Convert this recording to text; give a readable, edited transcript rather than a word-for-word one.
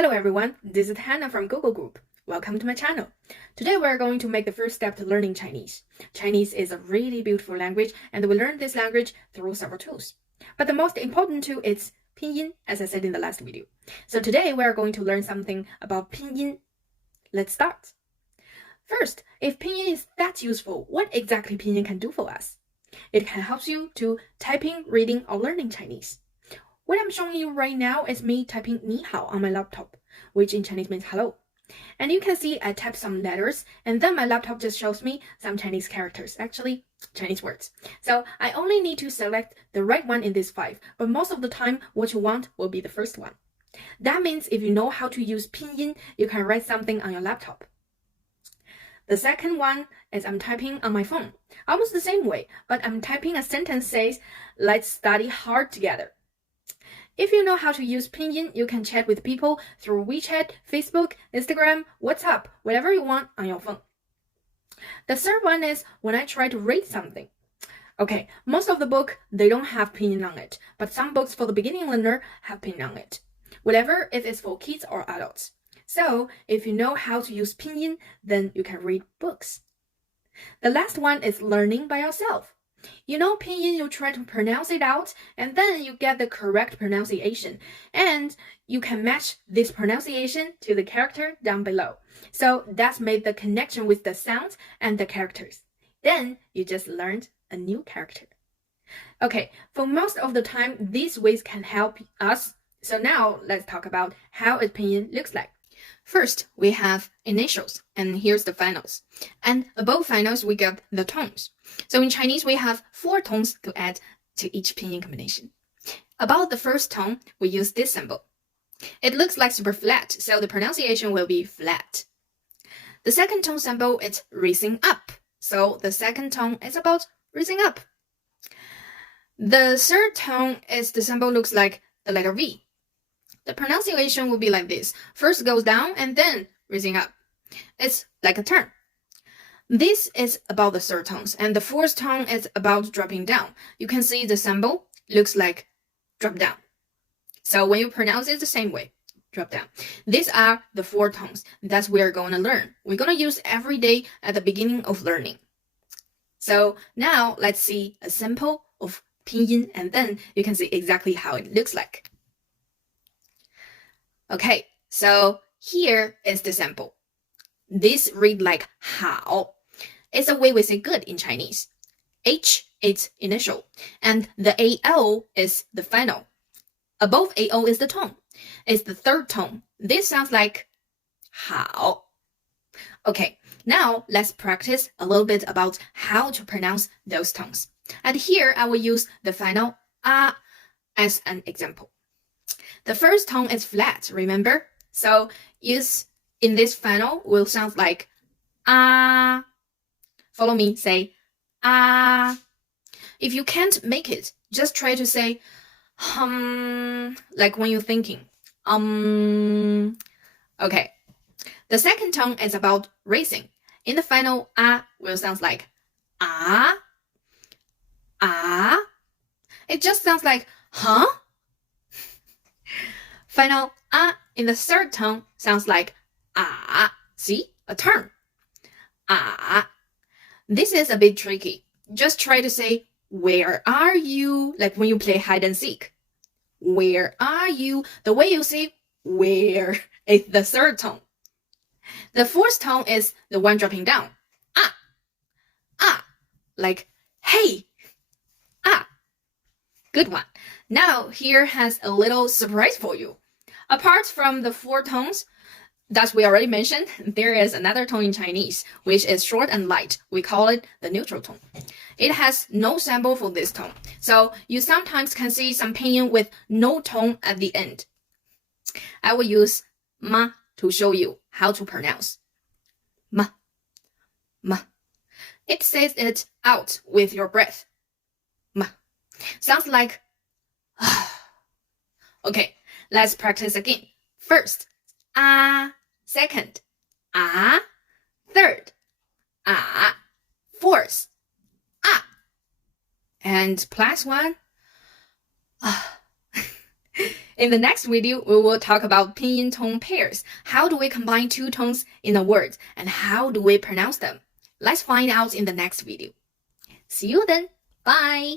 Hello everyone, this is Hannah from Google Group. Welcome to my channel. Today we are going to make the first step to learning Chinese. Chinese is a really beautiful language and we learn this language through several tools. But the most important tool is Pinyin, as I said in the last video. So today we are going to learn something about Pinyin. Let's start. First, if Pinyin is that useful, what exactly Pinyin can do for us? It can help you to typing, reading, or learning Chinese. What I'm showing you right now is me typing 你好 on my laptop, which in Chinese means hello. And you can see I type some letters, and then my laptop just shows me some Chinese characters, actually Chinese words. So I only need to select the right one in these 5, but most of the time what you want will be the first one. That means if you know how to use Pinyin, you can write something on your laptop. The second one is I'm typing on my phone, almost the same way, but I'm typing a sentence says, let's study hard together. If you know how to use Pinyin, you can chat with people through WeChat, Facebook, Instagram, WhatsApp, whatever you want on your phone. The third one is when I try to read something. Okay, most of the book, they don't have Pinyin on it, but some books for the beginning learner have Pinyin on it. Whatever it is for kids or adults. So, if you know how to use Pinyin, then you can read books. The last one is learning by yourself. You know Pinyin, you try to pronounce it out, and then you get the correct pronunciation. And you can match this pronunciation to the character down below. So that's made the connection with the sounds and the characters. Then you just learned a new character. Okay, for most of the time, these ways can help us. So now let's talk about how a Pinyin looks like. First, we have initials, and here's the finals. And above finals, we get the tones. So in Chinese, we have 4 tones to add to each Pinyin combination. About the first tone, we use this symbol. It looks like super flat, so the pronunciation will be flat. The second tone symbol is raising up. So the second tone is about raising up. The third tone is the symbol looks like the letter V. The pronunciation will be like this. First goes down and then raising up. It's like a turn. This is about the third tones, and the fourth tone is about dropping down. You can see the symbol looks like drop down. So when you pronounce it the same way, drop down. These are the 4 tones that we are going to learn. We're going to use every day at the beginning of learning. So now let's see a sample of Pinyin, and then you can see exactly how it looks like. Okay, so here is the sample. This read like 好. It's a way we say good in Chinese. H is initial, and the AO is the final. Above AO is the tone. It's the third tone. This sounds like 好. Okay, now let's practice a little bit about how to pronounce those tones. And here I will use the final a as an example. The first tone is flat, remember? So use in this final will sound like ah. Follow me, say ah. If you can't make it, just try to say like when you're thinking. Okay. The second tone is about raising. In the final ah will sound like ah. Ah. It just sounds like huh? Final ah in the third tone sounds like ah. See? A turn. Ah. This is a bit tricky. Just try to say, where are you? Like when you play hide and seek. Where are you? The way you say where is the third tone. The fourth tone is the one dropping down. Ah. Ah. Like, hey. Ah. Good one. Now, here has a little surprise for you. Apart from the 4 tones that we already mentioned, there is another tone in Chinese, which is short and light. We call it the neutral tone. It has no symbol for this tone, so you sometimes can see some pinyin with no tone at the end. I will use ma to show you how to pronounce. Ma. Ma. It says it out with your breath. Ma. Sounds like Okay, let's practice again. First, ah. Second, ah. Third, ah. Fourth, ah. And plus one, ah. In the next video, we will talk about pinyin tone pairs. How do we combine two tones in a word, and how do we pronounce them? Let's find out in the next video. See you then. Bye.